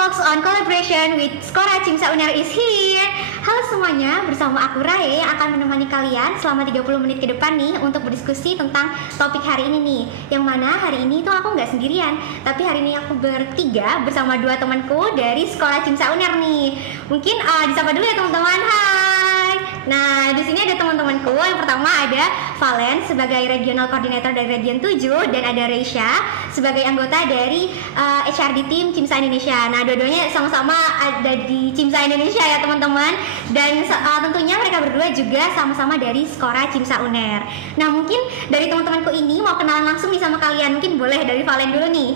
Talks on Collaboration with Skora Cimsa Uner is here. Halo semuanya, bersama aku Rae yang akan menemani kalian selama 30 menit ke depan nih untuk berdiskusi tentang topik hari ini nih. Yang mana hari ini tuh aku nggak sendirian, tapi hari ini aku bertiga bersama dua temanku dari Skora Cimsa Uner nih. Mungkin disapa dulu ya teman-teman. Hai. Nah, di sini ada teman-temanku. Yang pertama ada Valen sebagai Regional Coordinator dari Region 7 dan ada Reisha sebagai anggota dari HRD Team Cimsa Indonesia. Nah, dua-duanya sama-sama ada di Cimsa Indonesia ya teman-teman. Dan tentunya mereka berdua juga sama-sama dari Skora Cimsa Uner. Nah, mungkin dari teman-temanku ini mau kenalan langsung nih sama kalian. Mungkin boleh dari Valen dulu nih.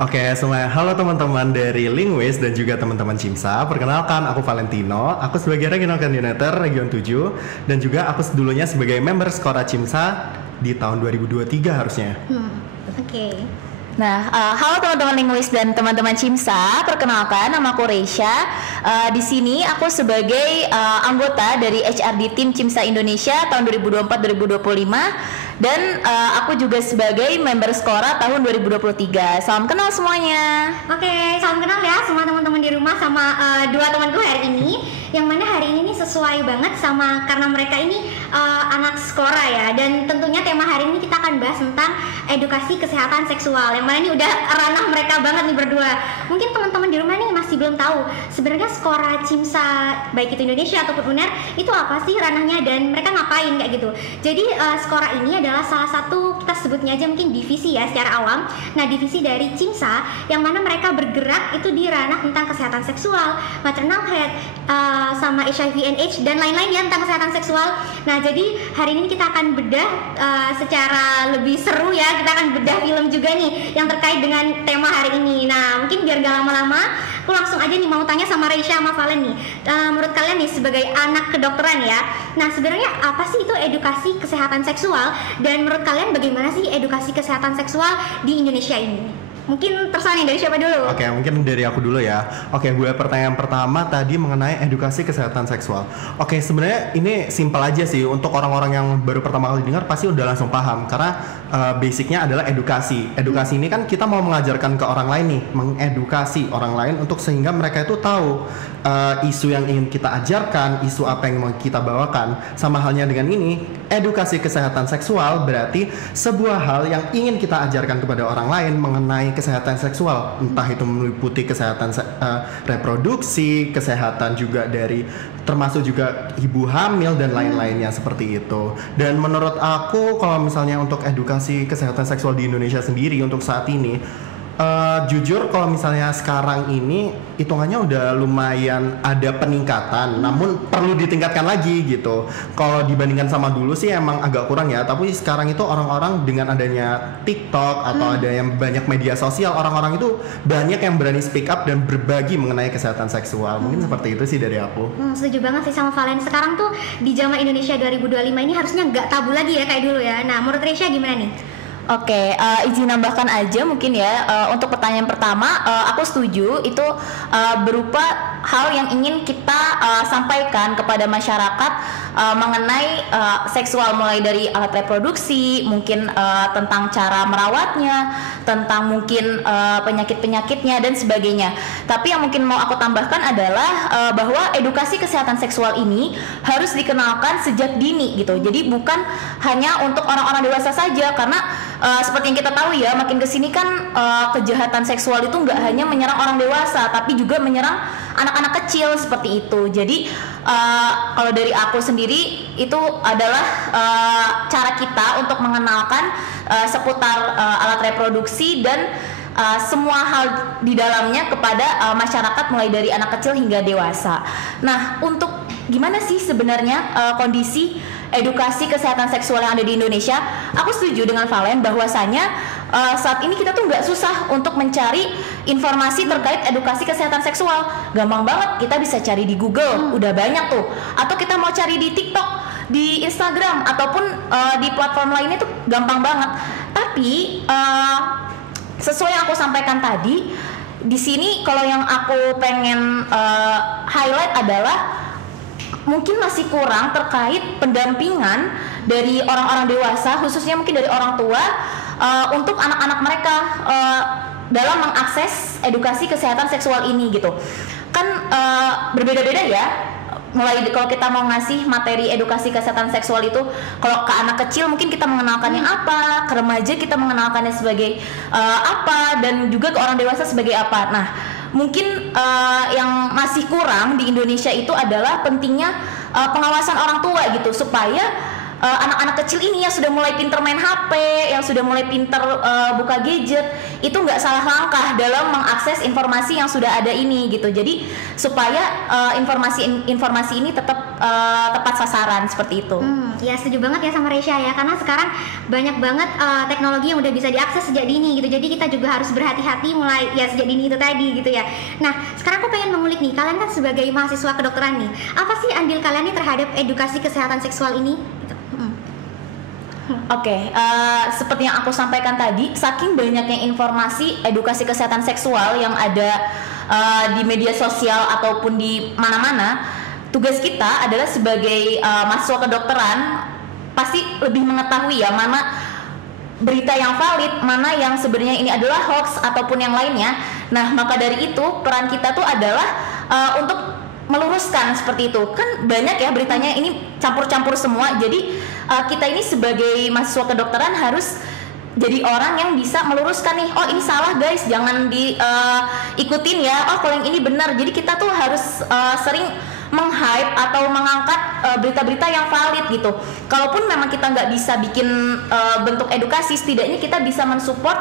Oke, semuanya. Halo teman-teman dari Linguist dan juga teman-teman Cimsa. Perkenalkan, aku Valentino. Aku sebagai Regional Coordinator Region 7 dan juga aku dulunya sebagai member Skora Cimsa di tahun 2023 harusnya. Oke. Nah, halo teman-teman Linguist dan teman-teman Cimsa. Perkenalkan, nama aku Reisha. Di sini aku sebagai anggota dari HRD Team Cimsa Indonesia tahun 2024-2025. Dan aku juga sebagai member Skora tahun 2023. Salam kenal semuanya. Oke, salam kenal ya semua teman-teman di rumah sama dua temanku hari ini. Yang mana hari ini nih sesuai banget sama karena mereka ini anak Skora ya. Dan tentunya tema hari ini kita akan bahas tentang edukasi kesehatan seksual. Yang mana ini udah ranah mereka banget nih berdua. Mungkin teman-teman di rumah nih masih belum tahu sebenarnya Skora Cimsa baik itu Indonesia ataupun UNER itu apa sih ranahnya dan mereka ngapain kayak gitu. Jadi Skora ini adalah salah satu, kita sebutnya aja mungkin divisi ya secara awam. Nah, divisi dari Cimsa yang mana mereka bergerak itu di ranah tentang kesehatan seksual, maternal health, sama HIV and AIDS dan lain-lain ya tentang kesehatan seksual. Nah, jadi hari ini kita akan bedah secara lebih seru ya. Kita akan bedah film juga nih yang terkait dengan tema hari ini. Nah, mungkin biar gak lama-lama, aku langsung aja nih mau tanya sama Reisha sama Valen nih. Menurut kalian nih sebagai anak kedokteran ya, nah sebenarnya apa sih itu edukasi kesehatan seksual? Dan menurut kalian bagaimana sih edukasi kesehatan seksual di Indonesia ini? Mungkin terserah nih dari siapa dulu? Oke, mungkin dari aku dulu ya. Oke, buat pertanyaan pertama tadi mengenai edukasi kesehatan seksual. Oke, sebenarnya ini simpel aja sih. Untuk orang-orang yang baru pertama kali dengar pasti udah langsung paham. Karena basicnya adalah edukasi. Edukasi ini kan kita mau mengajarkan ke orang lain nih, mengedukasi orang lain untuk sehingga mereka itu tahu isu yang ingin kita ajarkan, isu apa yang mau kita bawakan. Sama halnya dengan ini, edukasi kesehatan seksual berarti sebuah hal yang ingin kita ajarkan kepada orang lain mengenai kesehatan seksual, entah itu meliputi kesehatan reproduksi, kesehatan juga dari termasuk juga ibu hamil dan lain-lainnya seperti itu. Dan menurut aku kalau misalnya untuk edukasi kesehatan seksual di Indonesia sendiri untuk saat ini, jujur kalau misalnya sekarang ini hitungannya udah lumayan ada peningkatan, namun perlu ditingkatkan lagi gitu. Kalau dibandingkan sama dulu sih emang agak kurang ya, tapi sekarang itu orang-orang dengan adanya TikTok atau ada yang banyak media sosial, orang-orang itu banyak yang berani speak up dan berbagi mengenai kesehatan seksual. Mungkin seperti itu sih dari aku. Setuju banget sih sama Valen. Sekarang tuh di zaman Indonesia 2025 ini harusnya nggak tabu lagi ya kayak dulu ya. Nah, menurut Reisha gimana nih? Oke, izin nambahkan aja mungkin ya. Untuk pertanyaan pertama, aku setuju itu berupa hal yang ingin kita sampaikan kepada masyarakat mengenai seksual, mulai dari alat reproduksi, mungkin tentang cara merawatnya, tentang mungkin penyakit-penyakitnya dan sebagainya. Tapi yang mungkin mau aku tambahkan adalah bahwa edukasi kesehatan seksual ini harus dikenalkan sejak dini gitu. Jadi bukan hanya untuk orang-orang dewasa saja, karena seperti yang kita tahu ya, makin kesini kan kejahatan seksual itu nggak hanya menyerang orang dewasa, tapi juga menyerang anak-anak kecil seperti itu. Jadi kalau dari aku sendiri itu adalah cara kita untuk mengenalkan seputar alat reproduksi dan semua hal di dalamnya kepada masyarakat mulai dari anak kecil hingga dewasa. Nah, untuk gimana sih sebenarnya kondisi edukasi kesehatan seksual yang ada di Indonesia? Aku setuju dengan Valen bahwasanya saat ini kita tuh nggak susah untuk mencari informasi terkait edukasi kesehatan seksual. Gampang banget, kita bisa cari di Google, udah banyak tuh. Atau kita mau cari di TikTok, di Instagram ataupun di platform lainnya tuh gampang banget. Tapi sesuai yang aku sampaikan tadi, di sini kalau yang aku pengen highlight adalah mungkin masih kurang terkait pendampingan dari orang-orang dewasa, khususnya mungkin dari orang tua untuk anak-anak mereka. dalam mengakses edukasi kesehatan seksual ini gitu. Kan berbeda-beda ya. Mulai kalau kita mau ngasih materi edukasi kesehatan seksual itu, kalau ke anak kecil mungkin kita mengenalkannya apa, ke remaja kita mengenalkannya sebagai apa, dan juga ke orang dewasa sebagai apa. Nah, mungkin yang masih kurang di Indonesia itu adalah pentingnya pengawasan orang tua gitu, supaya anak-anak kecil ini yang sudah mulai pinter main HP, yang sudah mulai pinter buka gadget, itu nggak salah langkah dalam mengakses informasi yang sudah ada ini gitu. Jadi supaya informasi ini tetap tepat sasaran seperti itu. Ya setuju banget ya sama Resya ya, karena sekarang banyak banget teknologi yang udah bisa diakses sejak dini gitu. Jadi kita juga harus berhati-hati mulai ya sejak dini itu tadi gitu ya. Nah sekarang aku pengen mengulik nih, kalian kan sebagai mahasiswa kedokteran nih, apa sih andil kalian nih terhadap edukasi kesehatan seksual ini? Gitu. Oke, seperti yang aku sampaikan tadi, saking banyaknya informasi edukasi kesehatan seksual yang ada di media sosial ataupun di mana-mana, tugas kita adalah sebagai mahasiswa kedokteran pasti lebih mengetahui ya mana berita yang valid, mana yang sebenarnya ini adalah hoax ataupun yang lainnya. Nah, maka dari itu peran kita tuh adalah untuk meluruskan seperti itu. Kan banyak ya beritanya ini campur-campur semua. Jadi kita ini sebagai mahasiswa kedokteran harus jadi orang yang bisa meluruskan nih, oh ini salah guys, jangan diikutin ya, oh kalau yang ini benar. Jadi kita tuh harus sering meng-hype atau mengangkat berita-berita yang valid gitu. Kalaupun memang kita nggak bisa bikin bentuk edukasi, setidaknya kita bisa mensupport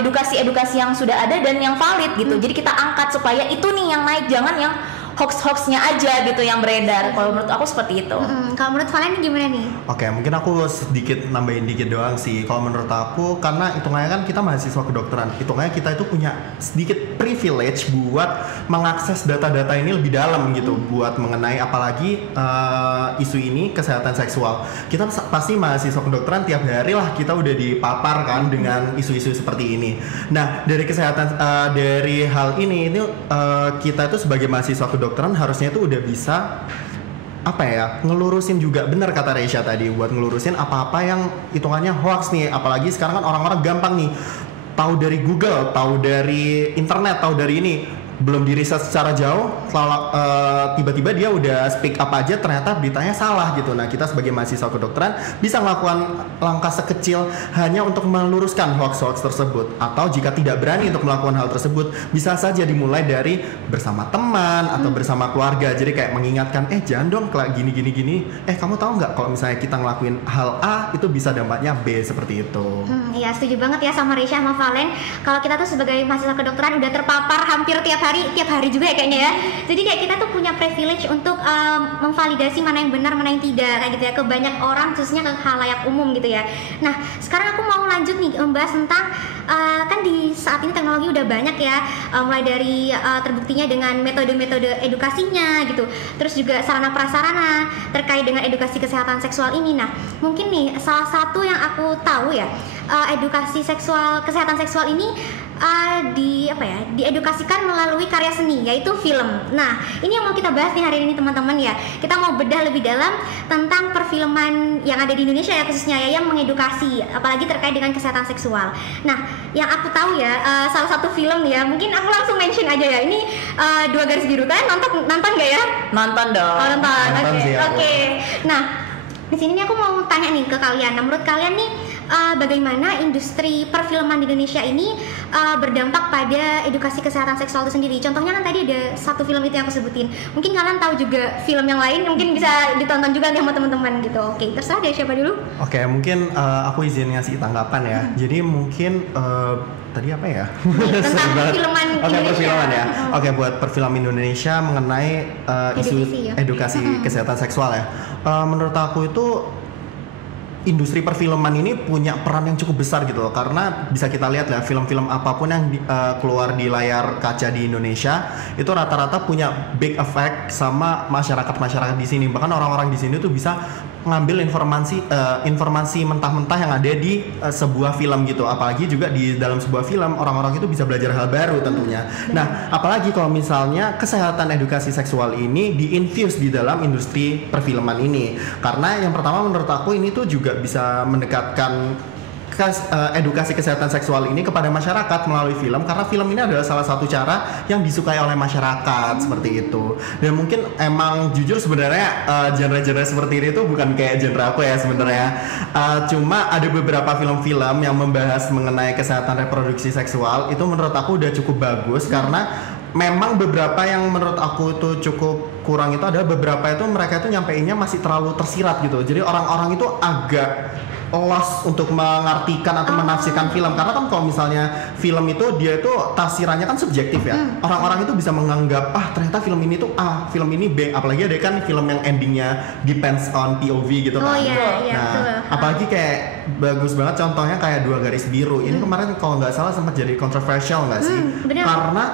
edukasi-edukasi yang sudah ada dan yang valid gitu. Jadi kita angkat supaya itu nih yang naik, jangan yang hoax-hoaxnya aja gitu yang beredar. Kalau menurut aku seperti itu. Kalau menurut kalian gimana nih? Oke, mungkin aku sedikit nambahin dikit doang sih. Kalau menurut aku, karena hitungannya kan kita mahasiswa kedokteran, hitungannya kita itu punya sedikit privilege buat mengakses data-data ini lebih dalam gitu, buat mengenai apalagi isu ini kesehatan seksual. Kita pasti mahasiswa kedokteran tiap hari lah kita udah dipapar kan dengan isu-isu seperti ini. Nah, dari kesehatan dari hal ini kita itu sebagai mahasiswa kedokteran harusnya itu udah bisa apa ya, ngelurusin juga, benar kata Resya tadi, buat ngelurusin apa-apa yang hitungannya hoax nih. Apalagi sekarang kan orang-orang gampang nih tahu dari Google, tahu dari internet, tahu dari ini, belum diriset secara jauh, tiba-tiba dia udah speak up aja, ternyata beritanya salah gitu. Nah, kita sebagai mahasiswa kedokteran bisa melakukan langkah sekecil hanya untuk meluruskan hoax-hoax tersebut. Atau jika tidak berani untuk melakukan hal tersebut, bisa saja dimulai dari bersama teman atau bersama keluarga. Jadi kayak mengingatkan, jangan dong gini. Kamu tahu nggak kalau misalnya kita ngelakuin hal A itu bisa dampaknya B, seperti itu. Iya setuju banget ya sama Resya sama Valen. Kalau kita tuh sebagai mahasiswa kedokteran udah terpapar hampir tiap hari juga ya kayaknya ya. Jadi kayak kita tuh punya privilege untuk memvalidasi mana yang benar, mana yang tidak kayak gitu ya, ke banyak orang, khususnya ke khalayak umum gitu ya. Nah sekarang aku mau lanjut nih membahas tentang kan di saat ini teknologi udah banyak ya, mulai dari terbuktinya dengan metode-metode edukasinya gitu, terus juga sarana prasarana terkait dengan edukasi kesehatan seksual ini. Nah mungkin nih salah satu yang aku tahu ya, edukasi kesehatan seksual ini diedukasikan melalui karya seni, yaitu film. Nah ini yang mau kita bahas nih hari ini teman-teman ya. Kita mau bedah lebih dalam tentang perfilman yang ada di Indonesia ya, khususnya ya, yang mengedukasi apalagi terkait dengan kesehatan seksual. Nah yang aku tahu ya, salah satu film ya, mungkin aku langsung mention aja ya, ini 2 garis biru. Kalian nonton nggak ya? Nonton dong. Oh, nonton. Sih, Oke. Nah di sini nih aku mau tanya nih ke kalian. Nah, menurut kalian nih bagaimana industri perfilman di Indonesia ini berdampak pada edukasi kesehatan seksual itu sendiri? Contohnya kan tadi ada satu film itu yang aku sebutin. Mungkin kalian tahu juga film yang lain, mungkin bisa ditonton juga nih sama teman-teman gitu. Oke, terserah deh siapa dulu. Oke, mungkin aku izin ngasih tanggapan ya. Jadi mungkin tadi apa ya? Tentang perfilman Indonesia. Perfilman ya. Oke, buat perfilman Indonesia mengenai isu edukasi kesehatan seksual ya. Menurut aku itu industri perfilman ini punya peran yang cukup besar gitu loh, karena bisa kita lihat lah film-film apapun yang keluar di layar kaca di Indonesia itu rata-rata punya big effect sama masyarakat di sini. Bahkan orang-orang di sini tuh bisa ngambil informasi mentah-mentah yang ada di sebuah film gitu. Apalagi juga di dalam sebuah film orang-orang itu bisa belajar hal baru tentunya. Nah, apalagi kalau misalnya kesehatan edukasi seksual ini diinfuse di dalam industri perfilman ini. Karena yang pertama menurut aku ini tuh juga bisa mendekatkan edukasi kesehatan seksual ini kepada masyarakat melalui film, karena film ini adalah salah satu cara yang disukai oleh masyarakat seperti itu. Dan mungkin emang jujur sebenarnya genre-genre seperti ini tuh bukan kayak genre aku ya sebenarnya. Cuma ada beberapa film-film yang membahas mengenai kesehatan reproduksi seksual itu menurut aku udah cukup bagus, karena memang beberapa yang menurut aku itu cukup kurang itu adalah beberapa itu mereka itu nyampeinnya masih terlalu tersirat gitu. Jadi orang-orang itu agak lost untuk mengartikan atau menafsirkan film, karena kan kalau misalnya film itu dia itu tafsirannya kan subjektif ya. Orang-orang itu bisa menganggap ternyata film ini tuh A, film ini B, apalagi ada kan film yang endingnya depends on POV gitu kan. Iya, Nah, betul. apalagi kayak bagus banget contohnya kayak Dua Garis Biru. Ini kemarin kalau nggak salah sempat jadi kontroversial nggak sih? Bener. Karena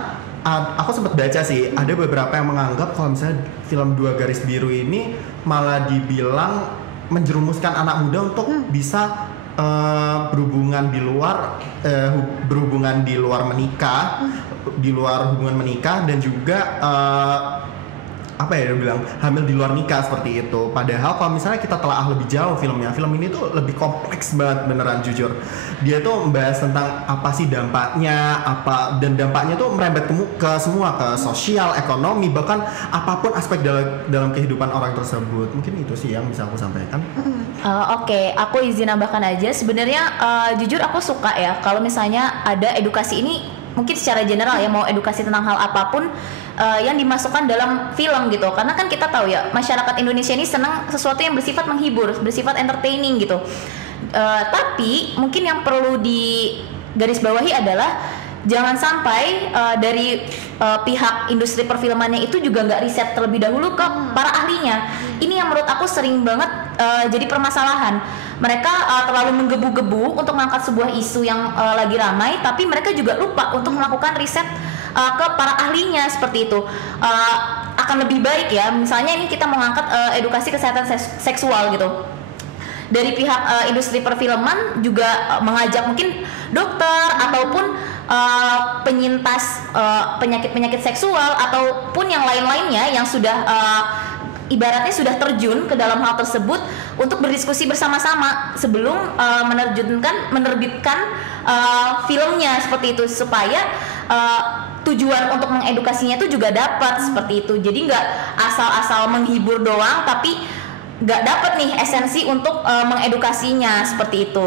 aku sempat baca sih, ada beberapa yang menganggap kalau misalnya film Dua Garis Biru ini malah dibilang menjerumuskan anak muda untuk bisa berhubungan di luar menikah, di luar hubungan menikah, dan juga dia bilang hamil di luar nikah seperti itu. Padahal kalau misalnya kita telaah lebih jauh filmnya, film ini tuh lebih kompleks banget beneran jujur. Dia tuh membahas tentang apa sih dampaknya, dan dampaknya tuh merembet ke semua, ke sosial, ekonomi, bahkan apapun aspek dalam kehidupan orang tersebut. Mungkin itu sih yang bisa aku sampaikan. Oke, aku izin nambahkan aja. Sebenarnya jujur aku suka ya kalau misalnya ada edukasi ini, mungkin secara general ya, mau edukasi tentang hal apapun yang dimasukkan dalam film gitu. Karena kan kita tahu ya, masyarakat Indonesia ini senang sesuatu yang bersifat menghibur, bersifat entertaining gitu. Tapi mungkin yang perlu digarisbawahi adalah jangan sampai dari pihak industri perfilmannya itu juga nggak riset terlebih dahulu ke para ahlinya. Ini yang menurut aku sering banget jadi permasalahan. Mereka terlalu menggebu-gebu untuk mengangkat sebuah isu yang lagi ramai, tapi mereka juga lupa untuk melakukan riset ke para ahlinya seperti itu. Akan lebih baik ya, misalnya ini kita mau ngangkat edukasi kesehatan seksual gitu. Dari pihak industri perfilman juga mengajak mungkin dokter ataupun penyintas penyakit-penyakit seksual ataupun yang lain-lainnya yang sudah ibaratnya sudah terjun ke dalam hal tersebut untuk berdiskusi bersama-sama sebelum menerbitkan filmnya seperti itu, supaya tujuan untuk mengedukasinya itu juga dapat seperti itu. Jadi nggak asal-asal menghibur doang tapi nggak dapat nih esensi untuk mengedukasinya seperti itu.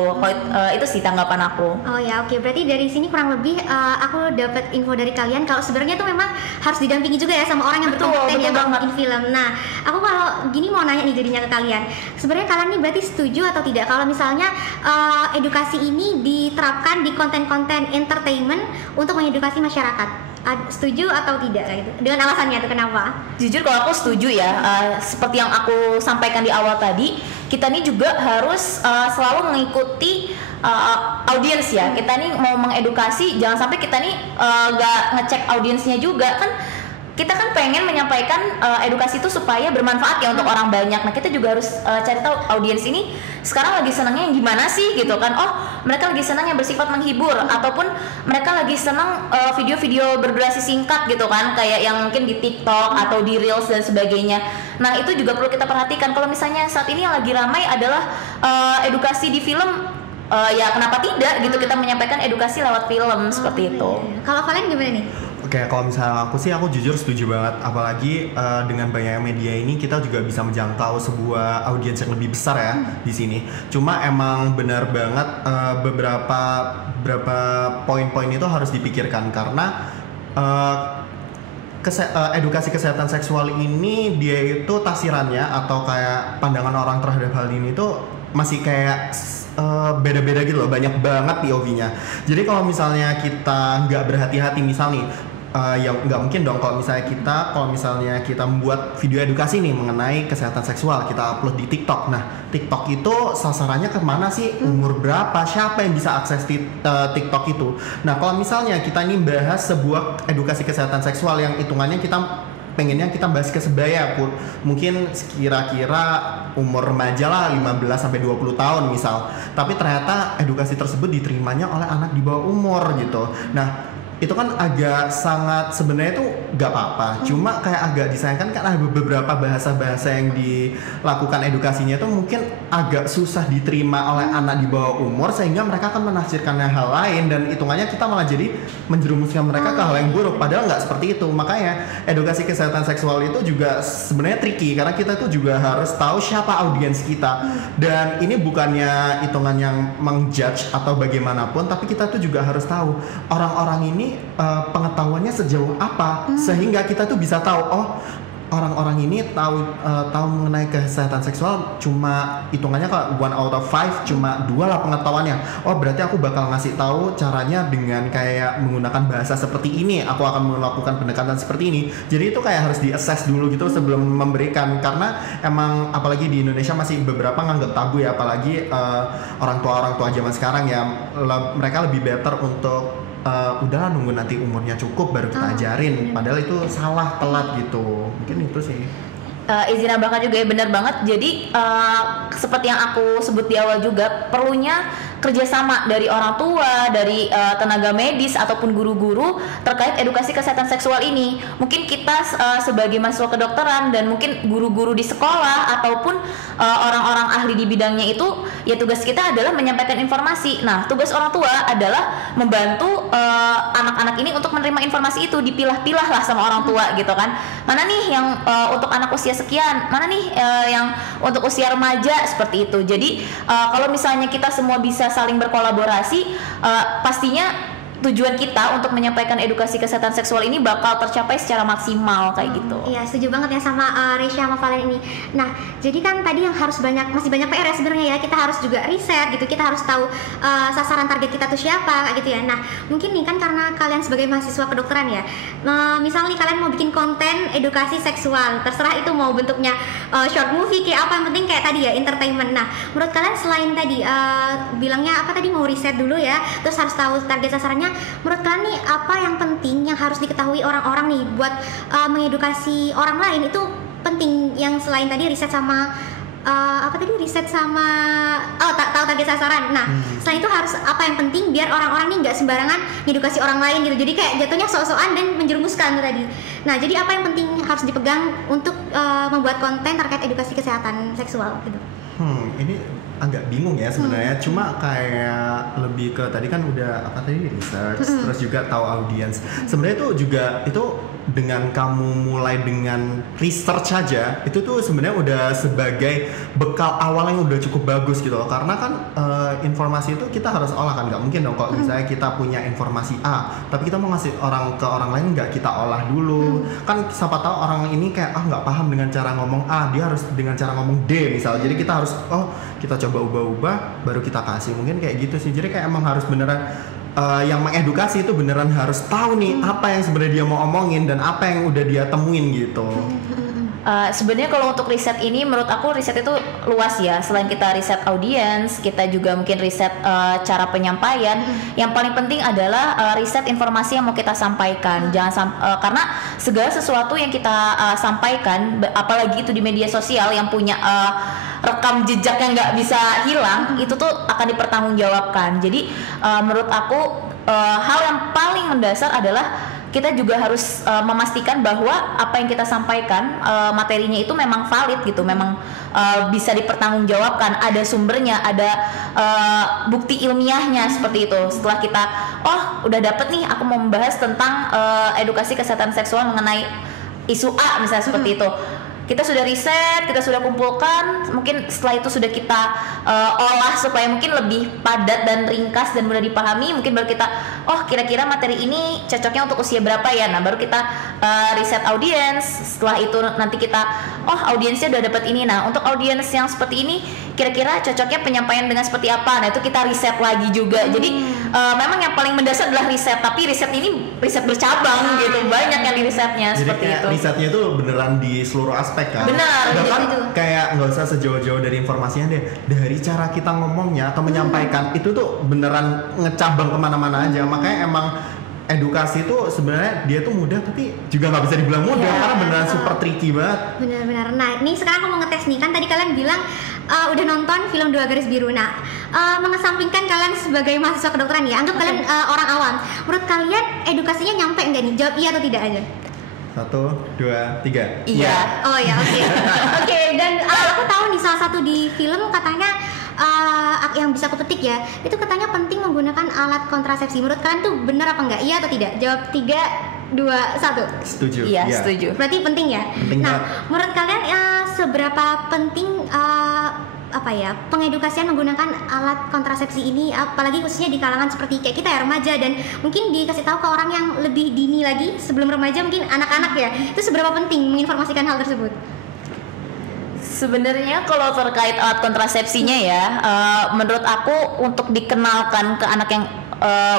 Itu sih tanggapan aku. Oh ya, oke. Berarti dari sini kurang lebih aku dapat info dari kalian kalau sebenarnya tuh memang harus didampingi juga ya sama orang yang berkompeten ya buat bikin film. Nah, aku kalau gini mau nanya nih jadinya ke kalian. Sebenarnya kalian nih berarti setuju atau tidak kalau misalnya edukasi ini diterapkan di konten-konten entertainment untuk mengedukasi masyarakat? Setuju atau tidak kayak gitu? Dengan alasannya tuh kenapa? Jujur kalau aku setuju ya, seperti yang aku sampaikan di awal tadi, kita nih juga harus selalu mengikuti audiens ya. Kita nih mau mengedukasi, jangan sampai kita nih nggak ngecek audiensnya juga kan. Kita kan pengen menyampaikan edukasi itu supaya bermanfaat ya untuk orang banyak. Nah, kita juga harus cari tahu audiens ini sekarang lagi senangnya yang gimana sih gitu kan. Oh, mereka lagi senang yang bersifat menghibur, ataupun mereka lagi senang video-video berdurasi singkat gitu kan, kayak yang mungkin di TikTok atau di Reels dan sebagainya. Nah, itu juga perlu kita perhatikan. Kalau misalnya saat ini yang lagi ramai adalah edukasi di film, ya kenapa tidak gitu kita menyampaikan edukasi lewat film seperti itu. Kalau kalian gimana nih? Oke, kalau misalnya aku jujur setuju banget. Apalagi dengan banyaknya media ini kita juga bisa menjangkau sebuah audiens yang lebih besar ya di sini. Cuma emang benar banget beberapa poin-poin itu harus dipikirkan karena edukasi kesehatan seksual ini dia itu tafsirannya atau kayak pandangan orang terhadap hal ini tuh masih kayak beda-beda gitu loh, banyak banget POV-nya. Jadi kalau misalnya kita nggak berhati-hati, misal nih ya nggak mungkin dong kalau misalnya kita membuat video edukasi nih mengenai kesehatan seksual, kita upload di TikTok. Nah, TikTok itu sasarannya kemana sih? Umur berapa? Siapa yang bisa akses TikTok itu? Nah, kalau misalnya kita nih bahas sebuah edukasi kesehatan seksual yang hitungannya pengennya kita bahas ke sebaya pun mungkin kira-kira umur remaja lah 15-20 tahun misal, tapi ternyata edukasi tersebut diterimanya oleh anak di bawah umur gitu. Nah, itu kan agak sangat sebenarnya itu gak apa-apa. Cuma kayak agak disayangkan kan ada beberapa bahasa-bahasa yang dilakukan edukasinya itu mungkin agak susah diterima oleh anak di bawah umur, sehingga mereka akan menafsirkannya hal lain dan hitungannya kita malah jadi menjerumuskan mereka ke hal yang buruk. Padahal nggak seperti itu. Makanya edukasi kesehatan seksual itu juga sebenarnya tricky karena kita tuh juga harus tahu siapa audiens kita. Dan ini bukannya hitungan yang mengjudge atau bagaimanapun, tapi kita tuh juga harus tahu orang-orang ini pengetahuannya sejauh apa, sehingga kita tuh bisa tahu orang-orang ini tahu mengenai kesehatan seksual cuma hitungannya kalau 1 out of 5 cuma 2 lah pengetahuannya. Berarti aku bakal ngasih tahu caranya dengan kayak menggunakan bahasa seperti ini, aku akan melakukan pendekatan seperti ini. Jadi itu kayak harus di-assess dulu gitu sebelum memberikan, karena emang apalagi di Indonesia masih beberapa nganggap tabu ya, apalagi orang tua zaman sekarang ya, mereka lebih better untuk udahlah nunggu nanti umurnya cukup baru kita ajarin, padahal itu salah, telat gitu. Mungkin itu sih. Izin nambahkan juga ya, benar banget. Jadi seperti yang aku sebut di awal juga, perlunya kerjasama dari orang tua, dari tenaga medis ataupun guru-guru terkait edukasi kesehatan seksual ini. Mungkin kita sebagai mahasiswa kedokteran dan mungkin guru-guru di sekolah ataupun orang-orang ahli di bidangnya itu, ya tugas kita adalah menyampaikan informasi. Nah, tugas orang tua adalah membantu anak-anak ini untuk menerima informasi itu, dipilah-pilah lah sama orang tua gitu kan. Mana nih yang untuk anak usia sekian, mana nih yang untuk usia remaja, seperti itu. Jadi kalau misalnya kita semua bisa saling berkolaborasi, pastinya tujuan kita untuk menyampaikan edukasi kesehatan seksual ini bakal tercapai secara maksimal kayak gitu. Iya, setuju banget ya sama Risha sama Valen ini. Nah, jadi kan tadi yang harus masih banyak PR ya sebenarnya ya. Kita harus juga riset gitu. Kita harus tahu sasaran target kita tuh siapa kayak gitu ya. Nah, mungkin nih kan karena kalian sebagai mahasiswa kedokteran ya. Misalnya nih kalian mau bikin konten edukasi seksual, terserah itu mau bentuknya short movie kayak apa, yang penting kayak tadi ya entertainment. Nah, menurut kalian selain tadi bilangnya apa tadi, mau riset dulu ya, terus harus tahu target sasarannya. Menurut kalian nih apa yang penting yang harus diketahui orang-orang nih buat mengedukasi orang lain, itu penting yang selain tadi riset sama tahu target sasaran. Nah, selain itu harus apa yang penting biar orang-orang nih nggak sembarangan ngedukasi orang lain gitu. Jadi kayak jatuhnya sok-sokan dan menjerumuskan tuh tadi. Nah, jadi apa yang penting harus dipegang untuk membuat konten terkait edukasi kesehatan seksual gitu. Ini agak bingung ya sebenarnya. Cuma kayak lebih ke tadi kan udah research, terus juga tahu audiens. Sebenarnya itu juga itu dengan kamu mulai dengan research saja, itu tuh sebenarnya udah sebagai bekal awal yang udah cukup bagus gitu loh. Karena kan informasi itu kita harus olah kan, nggak mungkin dong kalau misalnya kita punya informasi A tapi kita mau ngasih ke orang lain nggak kita olah dulu. Kan siapa tahu orang ini kayak nggak paham dengan cara ngomong A, dia harus dengan cara ngomong D misalnya. Jadi kita harus kita coba ubah-ubah baru kita kasih, mungkin kayak gitu sih. Jadi kayak emang harus beneran yang mengedukasi itu beneran harus tahu nih apa yang sebenarnya dia mau omongin dan apa yang udah dia temuin gitu. Sebenarnya kalau untuk riset ini, menurut aku riset itu luas ya. Selain kita riset audiens, kita juga mungkin riset cara penyampaian. Yang paling penting adalah riset informasi yang mau kita sampaikan. Karena segala sesuatu yang kita sampaikan, apalagi itu di media sosial yang punya rekam jejak yang nggak bisa hilang, itu tuh akan dipertanggungjawabkan. Jadi menurut aku hal yang paling mendasar adalah kita juga harus memastikan bahwa apa yang kita sampaikan materinya itu memang valid gitu, memang bisa dipertanggungjawabkan, ada sumbernya, ada bukti ilmiahnya seperti itu. Setelah kita udah dapet nih, aku mau membahas tentang edukasi kesehatan seksual mengenai isu A misalnya seperti itu. Kita sudah riset, kita sudah kumpulkan, mungkin setelah itu sudah kita olah supaya mungkin lebih padat dan ringkas dan mudah dipahami. Mungkin baru kita, kira-kira materi ini cocoknya untuk usia berapa ya. Nah, baru kita riset audiens. Setelah itu nanti kita, audiensnya udah dapat ini. Nah, untuk audiens yang seperti ini, kira-kira cocoknya penyampaian dengan seperti apa. Nah, itu kita riset lagi juga. Jadi memang yang paling mendasar adalah riset, tapi riset ini riset bercabang gitu, banyak yang di risetnya. Jadi seperti itu. Risetnya itu beneran di seluruh aspek kan. Benar. Bahkan kayak nggak usah sejauh-jauh dari informasinya deh, dari cara kita ngomongnya atau menyampaikan itu tuh beneran ngecabang kemana-mana aja. Makanya emang edukasi itu sebenarnya dia tuh mudah tapi juga nggak bisa dibilang mudah karena beneran super tricky banget. Benar-benar. Nah, ini sekarang aku mau ngetes nih, kan tadi kalian bilang udah nonton film 2 Garis Biru. Nah, mengesampingkan kalian sebagai mahasiswa kedokteran ya, anggap kalian orang awam. Menurut kalian edukasinya nyampe nggak nih? Jawab iya atau tidak aja. 1, 2, 3. Iya. Oh ya, oke. Oke, dan aku tahu nih salah satu di film katanya yang bisa aku petik ya, itu katanya penting menggunakan alat kontrasepsi. Menurut kalian tuh benar apa enggak? Iya atau tidak? Jawab 3, 2, 1. Setuju. Iya, setuju. Berarti penting ya. Penting Nah, banget. menurut kalian seberapa penting pengedukasian menggunakan alat kontrasepsi ini, apalagi khususnya di kalangan seperti kayak kita ya, remaja, dan mungkin dikasih tahu ke orang yang lebih dini lagi sebelum remaja, mungkin anak-anak ya, itu seberapa penting menginformasikan hal tersebut? Sebenarnya kalau terkait alat kontrasepsinya ya, menurut aku untuk dikenalkan ke anak yang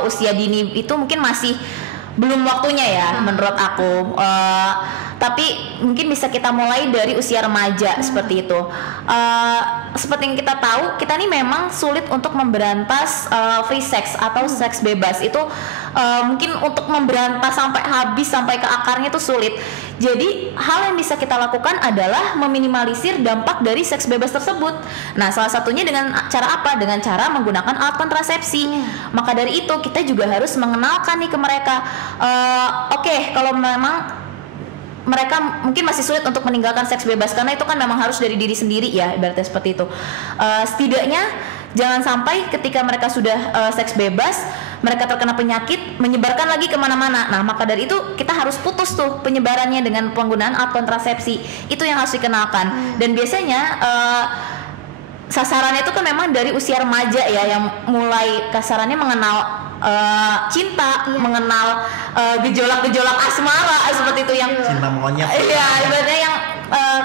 usia dini itu mungkin masih belum waktunya ya, menurut aku. Tapi mungkin bisa kita mulai dari usia remaja seperti itu. Seperti yang kita tahu, kita ini memang sulit untuk memberantas free sex atau seks bebas. Itu mungkin untuk memberantas sampai habis, sampai ke akarnya itu sulit. Jadi hal yang bisa kita lakukan adalah meminimalisir dampak dari seks bebas tersebut. Nah, salah satunya dengan cara apa? Dengan cara menggunakan alat kontrasepsi. Maka dari itu kita juga harus mengenalkan nih ke mereka. Oke, kalau memang mereka mungkin masih sulit untuk meninggalkan seks bebas, karena itu kan memang harus dari diri sendiri ya, ibaratnya seperti itu. Setidaknya jangan sampai ketika mereka sudah seks bebas, mereka terkena penyakit, menyebarkan lagi kemana-mana. Nah, maka dari itu kita harus putus tuh penyebarannya dengan penggunaan alat kontrasepsi. Itu yang harus dikenalkan. Dan biasanya sasarannya itu kan memang dari usia remaja ya, yang mulai kasarannya mengenal cinta, mengenal gejolak-gejolak asmara seperti itu, yang Cinta monyet. iya, ibaratnya yang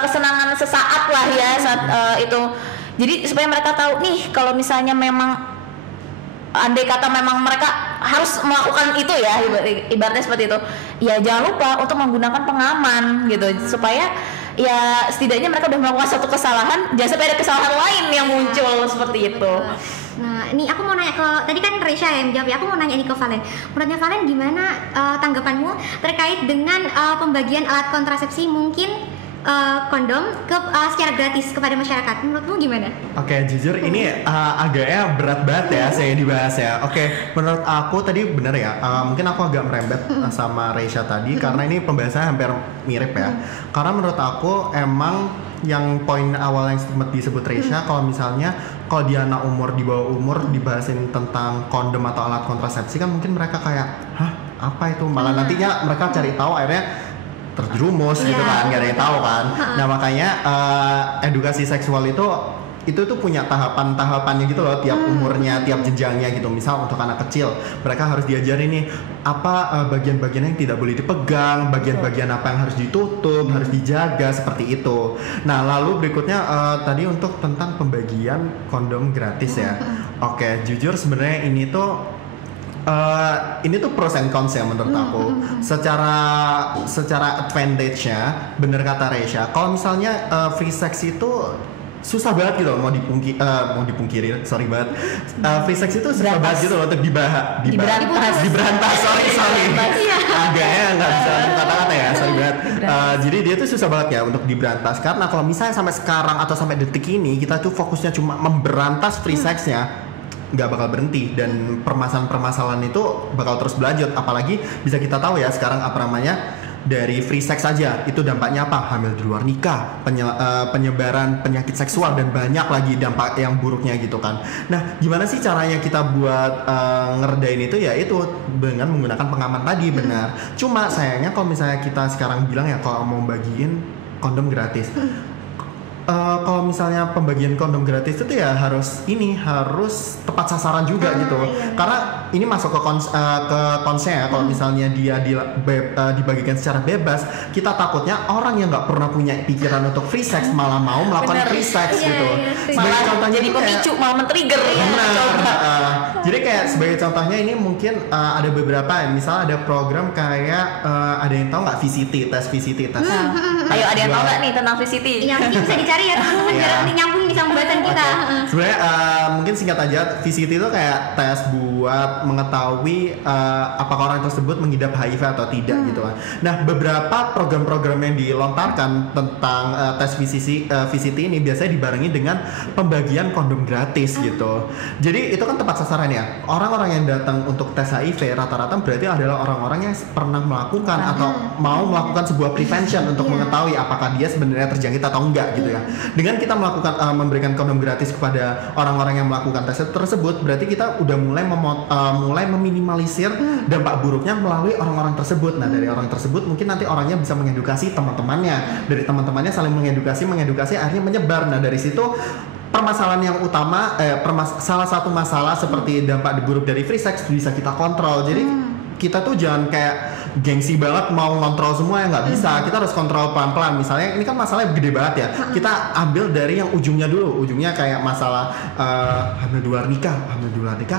kesenangan sesaat lah ya saat itu. Jadi supaya mereka tahu nih, kalau misalnya memang andai kata memang mereka harus melakukan itu ya, ibaratnya seperti itu, ya jangan lupa untuk menggunakan pengaman gitu, supaya ya setidaknya mereka udah melakukan satu kesalahan, jangan sampai ada kesalahan lain yang muncul seperti itu. Nah, ini aku mau nanya ke, tadi kan Reisha yang jawab ya, aku mau nanya ini ke Valen. Menurutnya Valen, gimana tanggapanmu terkait dengan pembagian alat kontrasepsi, mungkin kondom secara gratis kepada masyarakat? Menurutmu gimana? Oke, jujur ini agaknya berat banget ya saya dibahas ya. Oke, menurut aku tadi bener ya. Mungkin aku agak merembet sama Reisha tadi karena ini pembahasannya hampir mirip ya. Karena menurut aku emang yang poin awal yang sempat disebut Reisha, kalau misalnya kalau dia anak umur di bawah umur dibahasin tentang kondom atau alat kontrasepsi, kan mungkin mereka kayak, hah, apa itu? Malah nantinya mereka cari tahu, akhirnya terjerumus gitu kan, nggak ada yang tahu kan. Nah, makanya edukasi seksual itu tuh punya tahapan-tahapannya gitu loh, tiap umurnya, tiap jenjangnya gitu. Misal untuk anak kecil, mereka harus diajarin nih apa bagian-bagian yang tidak boleh dipegang, bagian-bagian apa yang harus ditutup, harus dijaga, seperti itu. Nah, lalu berikutnya tadi untuk tentang pembagian kondom gratis ya. Oke, jujur sebenarnya ini tuh pros and cons ya menurut aku. Secara advantage-nya, bener kata Reisha, kalau misalnya free sex itu susah banget gitu loh, mau dipungkiri, sorry banget. Free sex itu susah banget gitu loh untuk diberantas. Sorry. Agaknya nggak bisa kata-kata ya, sorry banget. Jadi dia tuh susah banget ya untuk diberantas, karena kalau misalnya sampai sekarang atau sampai detik ini kita tuh fokusnya cuma memberantas free sex-nya, nggak bakal berhenti, dan permasalahan itu bakal terus berlanjut. Apalagi bisa kita tahu ya sekarang dari free sex saja itu dampaknya apa? Hamil di luar nikah, penyebaran penyakit seksual, dan banyak lagi dampak yang buruknya gitu kan. Nah, gimana sih caranya kita buat ngeredain itu? Ya itu dengan menggunakan pengaman tadi, benar. Cuma sayangnya kalau misalnya kita sekarang bilang ya kalau mau bagiin kondom gratis, kalau misalnya pembagian kondom gratis itu ya harus tepat sasaran juga gitu. Iya. Karena ini masuk ke konsnya ya, kalau misalnya dia dibagikan secara bebas, kita takutnya orang yang nggak pernah punya pikiran untuk free sex malah mau melakukan free sex gitu. Malah jadi pemicu, malah men-trigger ya. Jadi kayak sebagai contohnya ini mungkin ada beberapa, misalnya ada program kayak ada yang tahu nggak VCT tes. Ayo, ada yang tahu nggak nih tentang VCT? Ya, mungkin bisa dicari ya teman-teman, biar nanti nyambung bisa pembahasan kita. Sebenarnya mungkin singkat aja, VCT itu kayak tes buat mengetahui apakah orang tersebut mengidap HIV atau tidak gitu kan. Nah, beberapa program-program yang dilontarkan tentang tes VCT ini biasanya dibarengi dengan pembagian kondom gratis gitu. Jadi itu kan tepat sasaran ya. Orang-orang yang datang untuk tes HIV rata-rata berarti adalah orang-orang yang pernah melakukan atau mau melakukan sebuah prevention untuk mengetahui apakah dia sebenarnya terjangkit atau enggak gitu ya. Dengan kita melakukan memberikan kondom gratis kepada orang-orang yang melakukan tes tersebut, berarti kita udah mulai meminimalisir dampak buruknya melalui orang-orang tersebut. Nah, dari orang tersebut mungkin nanti orangnya bisa mengedukasi teman-temannya, dari teman-temannya saling mengedukasi akhirnya menyebar. Nah, dari situ permasalahan yang utama, salah satu masalah seperti dampak buruk dari free sex bisa kita kontrol. Jadi kita tuh jangan kayak gengsi banget mau ngontrol semua, ya nggak bisa. Kita harus kontrol pelan-pelan. Misalnya ini kan masalahnya gede banget ya. Kita ambil dari yang ujungnya dulu. Ujungnya kayak masalah hamil di luar nikah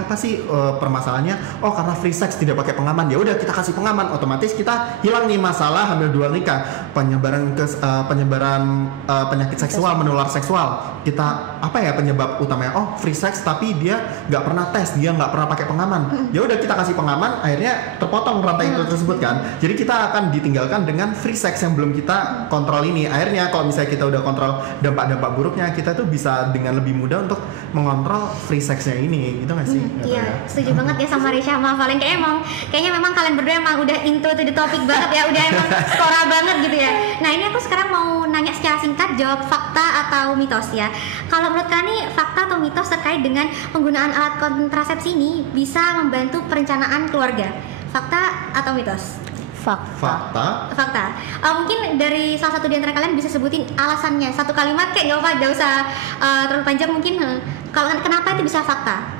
apa sih permasalahannya? Oh, karena free sex tidak pakai pengaman. Ya udah kita kasih pengaman, otomatis kita hilang nih masalah hamil di luar nikah. Penyebaran penyakit seksual, menular seksual. Kita apa ya penyebab utamanya? Oh, free sex tapi dia nggak pernah tes, dia nggak pernah pakai pengaman. Ya udah kita kasih pengaman, akhirnya terpotong rantai itu tersebut kan. Jadi kita akan ditinggalkan dengan free sex yang belum kita kontrol ini. Akhirnya kalau misalnya kita udah kontrol dampak-dampak buruknya, kita tuh bisa dengan lebih mudah untuk mengontrol free sexnya ini. Itu nggak sih? Iya, setuju banget ya sama Risha sama Valen. Kayaknya memang kalian berdua emang udah into to the topic banget ya, udah emang skora banget gitu ya. Nah, ini aku sekarang mau nanya secara singkat, jawab fakta atau mitos ya. Kalau menurut kalian nih, fakta atau mitos terkait dengan penggunaan alat kontrasepsi ini bisa membantu perencanaan keluarga? Fakta atau mitos? Fakta. Mungkin dari salah satu di antara kalian bisa sebutin alasannya, satu kalimat kayak nggak apa, nggak usah terlalu panjang mungkin. Kalau kenapa itu bisa fakta?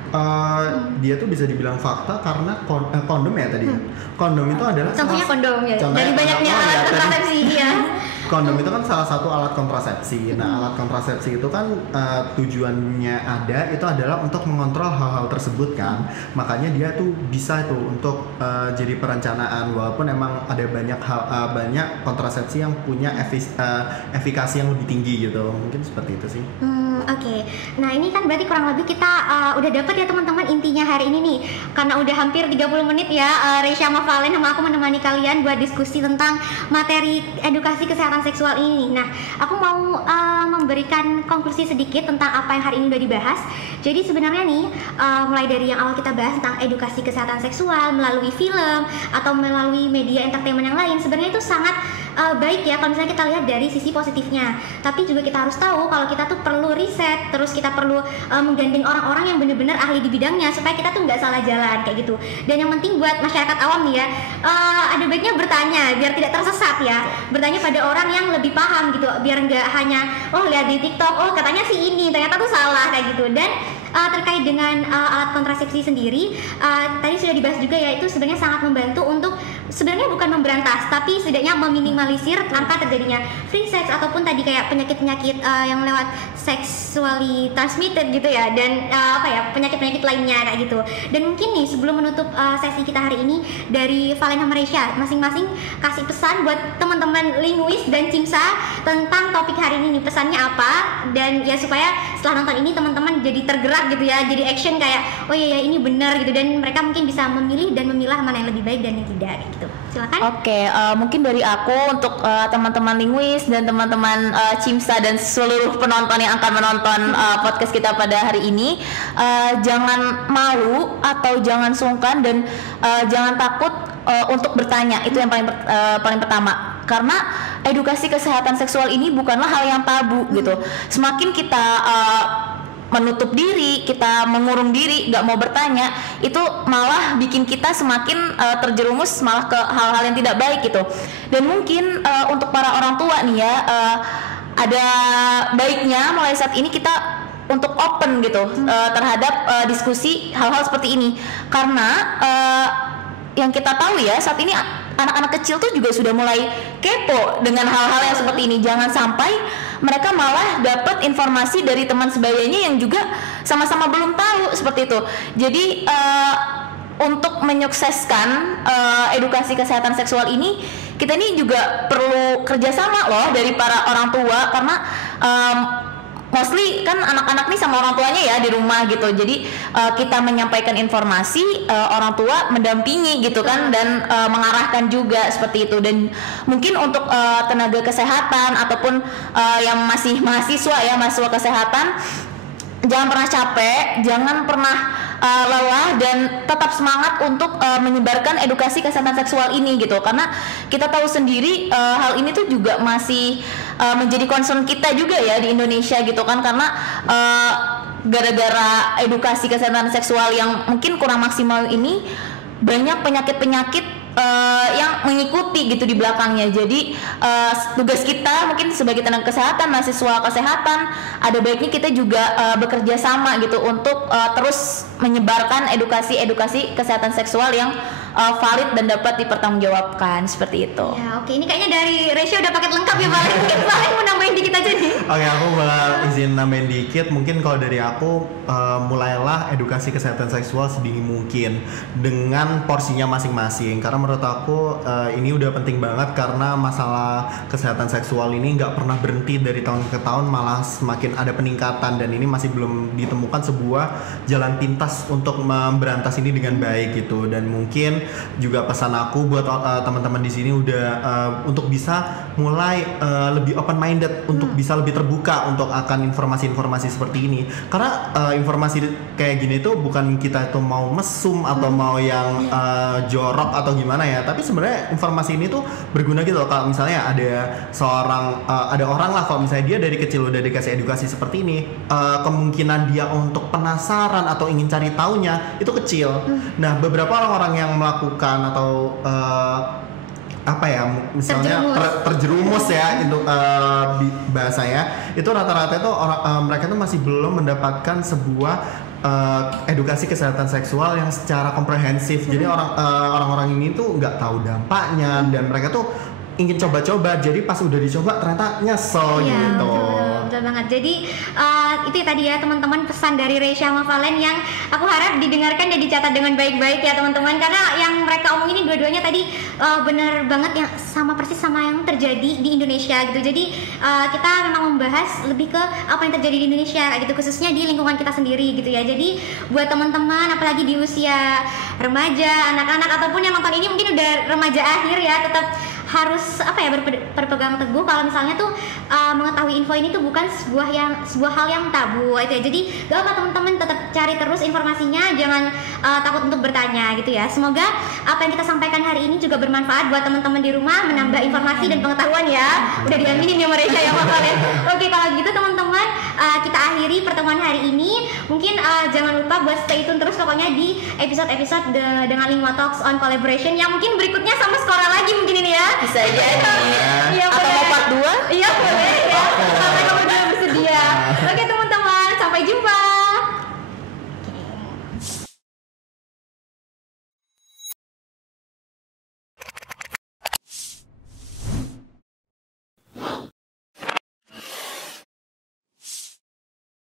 Dia tuh bisa dibilang fakta karena kondom ya tadi ya. Kondom itu adalah contohnya kondom ya. Dari banyaknya alat kontrasepsi ya. Kondom itu kan salah satu alat kontrasepsi. Nah, alat kontrasepsi itu kan tujuannya itu adalah untuk mengontrol hal-hal tersebut kan. Makanya dia tuh bisa tuh untuk jadi perencanaan, walaupun emang ada banyak kontrasepsi yang punya efikasi yang lebih tinggi gitu. Mungkin seperti itu sih. Oke. Nah, ini kan berarti kurang lebih kita udah dapat ya teman-teman intinya hari ini nih. Karena udah hampir 30 menit ya, Risha sama Valen sama aku menemani kalian buat diskusi tentang materi edukasi kesehatan seksual ini. Nah, aku mau memberikan konklusi sedikit tentang apa yang hari ini udah dibahas. Jadi sebenarnya nih, mulai dari yang awal kita bahas tentang edukasi kesehatan seksual melalui film atau melalui media entertainment yang lain, sebenarnya itu sangat baik ya kalau misalnya kita lihat dari sisi positifnya. Tapi juga kita harus tahu kalau kita tuh perlu riset, terus kita perlu menggandeng orang-orang yang benar-benar ahli di bidangnya supaya kita tuh nggak salah jalan kayak gitu. Dan yang penting buat masyarakat awam nih ya, ada baiknya bertanya biar tidak tersesat ya. Bertanya pada orang yang lebih paham gitu, biar nggak hanya lihat di TikTok, katanya sih ini, ternyata tuh salah kayak gitu. Dan terkait dengan alat kontrasepsi sendiri, tadi sudah dibahas juga ya, itu sebenarnya sangat membantu untuk sebenarnya bukan memberantas, tapi setidaknya meminimalisir angka terjadinya free sex ataupun tadi kayak penyakit-penyakit yang lewat sexually transmitted gitu ya, dan penyakit-penyakit lainnya kayak gitu. Dan mungkin nih sebelum menutup sesi kita hari ini, dari Valen sama Risha masing-masing kasih pesan buat teman-teman linguis dan Cimsa tentang topik hari ini nih, pesannya apa, dan ya supaya setelah nonton ini teman-teman jadi tergerak gitu ya, jadi action kayak oh iya ini benar gitu, dan mereka mungkin bisa memilih dan memilah mana yang lebih baik dan yang tidak gitu. Silakan. Oke, mungkin dari aku untuk teman-teman linguis dan teman-teman Cimsa dan seluruh penonton yang akan menonton podcast kita pada hari ini, jangan malu atau jangan sungkan dan jangan takut untuk bertanya. Itu yang paling pertama. Karena edukasi kesehatan seksual ini bukanlah hal yang tabu gitu. Semakin kita menutup diri, kita mengurung diri, nggak mau bertanya, itu malah bikin kita semakin terjerumus malah ke hal-hal yang tidak baik gitu. Dan mungkin untuk para orang tua nih ya, ada baiknya mulai saat ini kita untuk open gitu terhadap diskusi hal-hal seperti ini, karena yang kita tahu ya saat ini anak-anak kecil tuh juga sudah mulai kepo dengan hal-hal yang seperti ini. Jangan sampai mereka malah dapat informasi dari teman sebayanya yang juga sama-sama belum tahu seperti itu. Jadi untuk menyukseskan edukasi kesehatan seksual ini, kita ini juga perlu kerjasama loh dari para orang tua, karena mostly kan anak-anak nih sama orang tuanya ya di rumah gitu. Jadi kita menyampaikan informasi, orang tua mendampingi gitu kan, dan mengarahkan juga seperti itu. Dan mungkin untuk tenaga kesehatan ataupun yang masih mahasiswa kesehatan, jangan pernah capek, jangan pernah lelah, dan tetap semangat untuk menyebarkan edukasi kesehatan seksual ini gitu. Karena kita tahu sendiri hal ini tuh juga masih menjadi concern kita juga ya di Indonesia gitu kan, karena gara-gara edukasi kesehatan seksual yang mungkin kurang maksimal ini, banyak penyakit-penyakit yang mengikuti gitu di belakangnya. Jadi tugas kita mungkin sebagai tenaga kesehatan, mahasiswa kesehatan, ada baiknya kita juga bekerja sama gitu untuk terus menyebarkan edukasi kesehatan seksual yang valid dan dapat dipertanggungjawabkan, seperti itu. Ya, oke, ini kayaknya dari Resya udah paket lengkap ya, Valen. Mungkin Valen mau nambahin dikit aja nih. Oke, aku bakal izin nambahin dikit. Mungkin kalau dari aku, mulailah edukasi kesehatan seksual sedini mungkin dengan porsinya masing-masing. Karena menurut aku ini udah penting banget, karena masalah kesehatan seksual ini nggak pernah berhenti dari tahun ke tahun, malah semakin ada peningkatan, dan ini masih belum ditemukan sebuah jalan pintas untuk memberantas ini dengan baik gitu. Dan mungkin juga pesan aku buat teman-teman di sini udah untuk bisa mulai lebih open minded, untuk bisa lebih terbuka untuk akan informasi-informasi seperti ini. Karena informasi kayak gini tuh bukan kita itu mau mesum atau mau yang jorok atau gimana ya, tapi sebenarnya informasi ini tuh berguna gitu loh. Kalau misalnya ada orang lah, kalau misalnya dia dari kecil udah dikasih edukasi seperti ini, kemungkinan dia untuk penasaran atau ingin cari taunya itu kecil. Nah, beberapa orang-orang yang melakukan atau misalnya terjerumus ya itu bahasanya, itu rata-rata itu mereka tuh masih belum mendapatkan sebuah edukasi kesehatan seksual yang secara komprehensif. Jadi orang-orang ini tuh nggak tahu dampaknya, dan mereka tuh ingin coba-coba, jadi pas udah dicoba ternyata nyesel gitu. Betul banget. Jadi itu tadi ya teman-teman, pesan dari Resya sama Valen yang aku harap didengarkan dan dicatat dengan baik-baik ya teman-teman, karena yang mereka omongin ini dua-duanya tadi benar banget, yang sama persis sama yang terjadi di Indonesia gitu. Jadi kita memang membahas lebih ke apa yang terjadi di Indonesia gitu, khususnya di lingkungan kita sendiri gitu ya. Jadi buat teman-teman apalagi di usia remaja, anak-anak, ataupun yang nonton ini mungkin udah remaja akhir ya, tetap harus berpegang teguh kalau misalnya tuh mengetahui info ini tuh bukan sebuah hal yang tabu itu ya. Jadi gak apa teman-teman, tetap cari terus informasinya, jangan takut untuk bertanya gitu ya. Semoga apa yang kita sampaikan hari ini juga bermanfaat buat teman-teman di rumah, menambah informasi dan pengetahuan ya. Udah diaminin ya Maresya ya Pak ya. Oke, kalau gitu teman-teman, kita akhiri pertemuan hari ini. Mungkin jangan lupa buat stay tune terus pokoknya di episode-episode dengan Lingua Talks on Collaboration yang mungkin berikutnya sama Skora lagi mungkin ini ya. Bisa jadi. Iya, atau mau part 2? Iya boleh ya. Sampai kamu udah bersedia. Oke teman-teman, sampai jumpa.